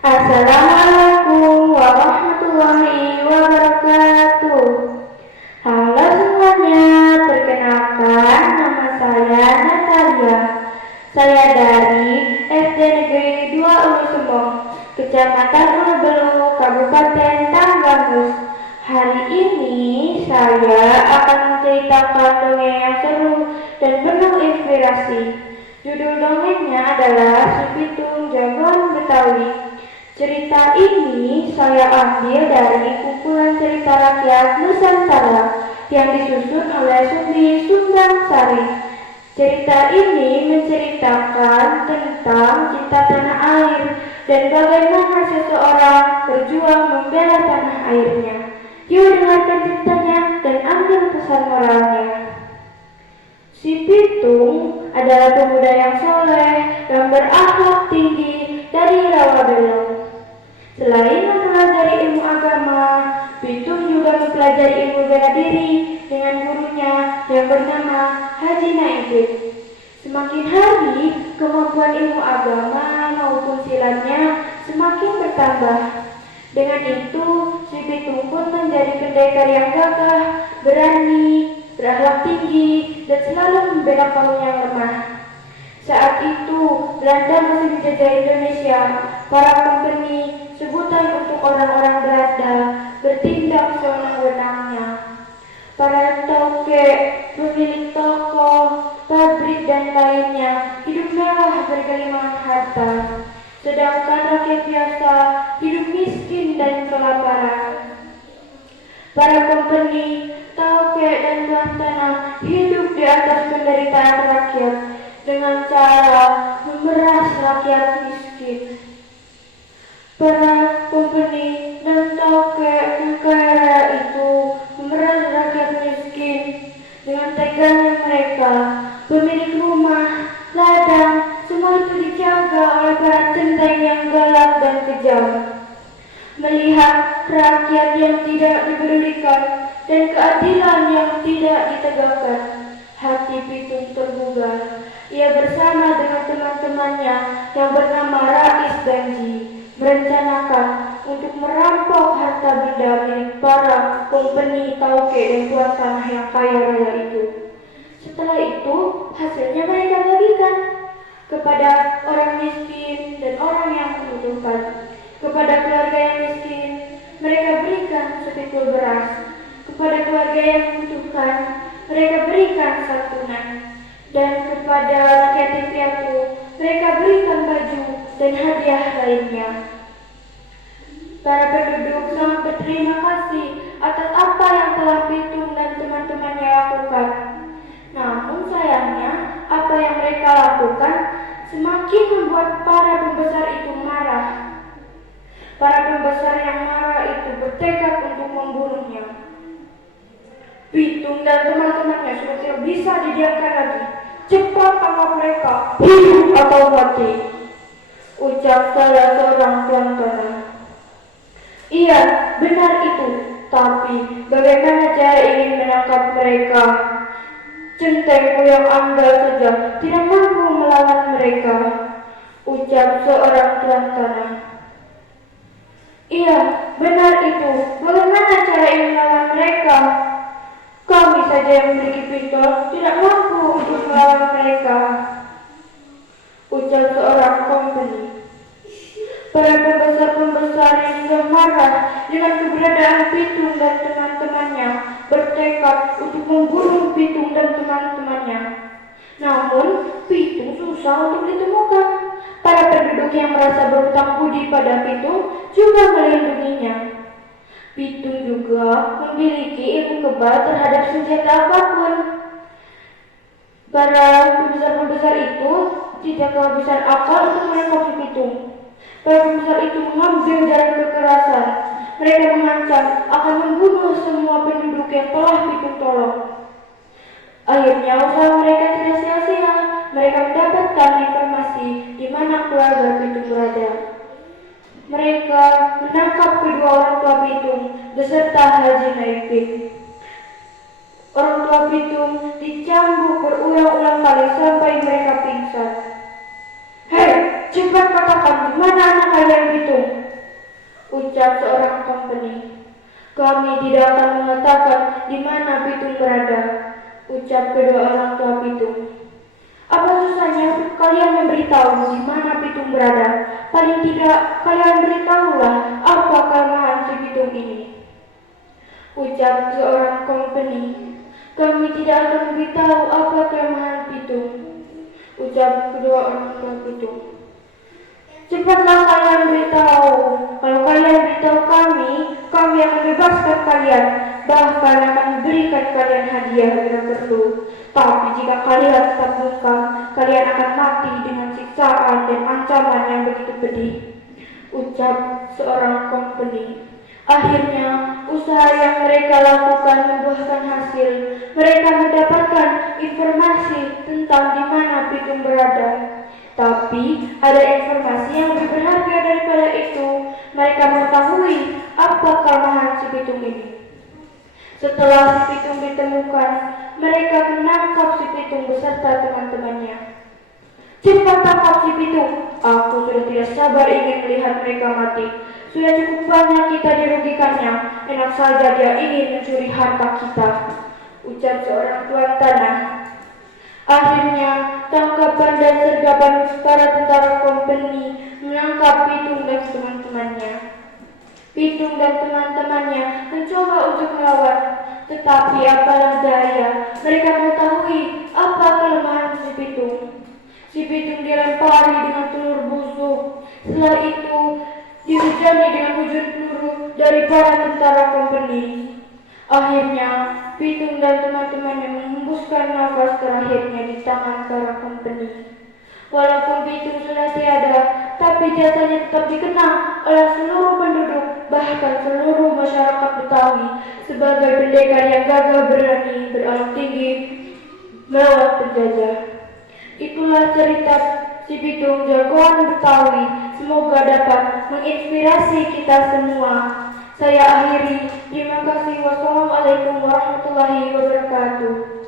Assalamualaikum warahmatullahi wabarakatuh. Halo semuanya, perkenalkan nama saya Natalia. Saya dari SD Negeri 2 Ulu Sembong, Kecamatan Ulu Belu, Kabupaten Tanggamus. Hari ini saya akan menceritakan dongeng yang seru dan penuh inspirasi. Judul dongengnya adalah Si Pitung Jagoan Betawi. Cerita ini saya ambil dari kumpulan cerita rakyat Nusantara yang disusun oleh Sumbi Sumbangsari. Cerita ini menceritakan tentang cinta tanah air dan bagaimana seseorang berjuang membela tanah airnya. Yuk dengarkan ceritanya dan ambil pesan moralnya. Si Pitung adalah pemuda yang soleh dan berakhlak tinggi dari Rawabelong. Selain mempelajari ilmu agama, Pitung juga mempelajari ilmu bela diri dengan gurunya yang bernama Haji Naibin. Semakin hari, kemampuan ilmu agama maupun silatnya semakin bertambah. Dengan itu, si Pitung pun menjadi pendekar yang gagah, berani, berakhlak tinggi, dan selalu membela kaum yang lemah. Saat itu, Belanda masih menjajah Indonesia. Para company, sebutan untuk orang-orang Belanda, bertindak sewenang-wenangnya. Para toke, pemilik toko, pabrik, dan lainnya hidup mewah bergelimangan harta. Sedangkan rakyat biasa hidup miskin dan kelaparan. Para company, toke, dan tuan tanah hidup di atas penderitaan rakyat dengan cara memeras rakyat miskin. Para company dan toke kaya itu memeras rakyat miskin dengan teganya mereka. Pemilik rumah, ladang, semua itu dijaga oleh para centeng yang galak dan kejam. Melihat rakyat yang tidak dipedulikan dan keadilan yang tidak ditegakkan, hati Pitung tergugah. Ia bersama dengan teman-temannya yang bernama Rais Ganji merencanakan untuk merampok harta benda milik para company, tauke, dan tuan tanah yang kaya raya itu. Setelah itu, hasilnya mereka bagikan kepada orang miskin dan orang yang membutuhkan. Kepada keluarga yang miskin, mereka berikan sepikul beras. Kepada keluarga yang membutuhkan, mereka berikan santunan. Dan kepada anak yatim piatu, mereka berikan baju dan hadiah lainnya. Para penduduk sangat berterima kasih atas apa yang telah Pitung dan teman-temannya lakukan. Namun sayangnya, apa yang mereka lakukan semakin membuat para pembesar itu marah. Para pembesar yang marah itu bertekad untuk membunuhnya. Pitung dan teman-temannya sudah tidak bisa didiamkan lagi. Cepat tangkap mereka, hidup atau mati, ucap salah seorang tuan tanah. Iya, benar itu. Tapi bagaimana cara ingin menangkap mereka? Centengku yang andal saja tidak mampu melawan mereka, ucap seorang tuan tanah. Iya, benar itu. Bagaimana cara ingin melawan mereka? Kami saja yang memiliki pistol tidak mampu untuk melawan mereka, ucap seorang company. Para pembesar-pembesar yang sudah marah dengan keberadaan Pitung dan teman-temannya bertekad untuk membunuh Pitung dan teman-temannya. Namun, Pitung susah untuk ditemukan. Para penduduk yang merasa berhutang budi pada Pitung juga melindunginya. Pitung juga memiliki ilmu kebal terhadap senjata apapun. Para pembesar-pembesar itu tidak kehabisan akal untuk menangkap Pitung. Para pembesar itu mengambil jalan kekerasan. Mereka mengancam akan membunuh semua penduduk yang telah Pitung tolong. Akhirnya usaha mereka tidak sia-sia. Mereka mendapatkan informasi di mana keluarga Pitung berada. Mereka menangkap kedua orang tua Pitung beserta Haji Naibin. Orang tua Pitung dicambuk berulang-ulang kali sampai mereka pingsan. Hei, cepat katakan di mana anak kalian Pitung? ucap seorang company. Kami tidak akan mengatakan di mana Pitung berada, ucap kedua orang tua Pitung. Apa susahnya kalian memberitahu di mana Pitung berada? Paling tidak kalian beritahulah apa kelemahan si Pitung ini, ucap seorang company. Kami tidak akan memberitahu apa kelemahan Pitung, ucap kedua orang tua Pitung. Cepatlah kalian beritahu. Kalau kalian beritahu kami akan bebaskan kalian, bahkan akan memberikan kalian hadiah bila perlu. Tapi jika kalian tetap bungkam, kalian akan mati dengan siksaan dan ancaman yang begitu pedih, ucap seorang company. Akhirnya, usaha yang mereka lakukan membuahkan hasil. Mereka mendapatkan informasi tentang di mana Pitung berada. Tapi, ada informasi yang lebih berharga daripada itu. Mereka mengetahui apa kelemahan si Pitung ini. Setelah si Pitung ditemukan, mereka menangkap si Pitung beserta teman-temannya. Cepat tangkap si Pitung. Aku sudah tidak sabar ingin melihat mereka mati. Sudah cukup banyak kita dirugikannya. Enak saja dia ingin mencuri harta kita, ucap seorang tuan tanah. Akhirnya, tangkapan dan sergapan para tentara company menangkap Pitung dan teman-temannya. Pitung dan teman-temannya mencoba untuk melawan, tetapi apalah daya, mereka mengetahui apa kelemahan si Pitung. Si Pitung dilempari dengan telur busuk. Setelah itu, dihujani dengan hujan peluru dari para tentara company. Akhirnya, Pitung dan teman-temannya menghembuskan nafas terakhirnya di tangan para company. Walaupun Pitung sudah tiada, tapi jasanya tetap dikenang oleh seluruh penduduk, bahkan seluruh masyarakat Betawi, sebagai pendekar yang gagah berani beralam tinggi melawan penjajah. Itulah cerita si Pitung jagoan Betawi. Semoga dapat menginspirasi kita semua. Saya akhiri. Terima kasih. Wassalamualaikum warahmatullahi wabarakatuh.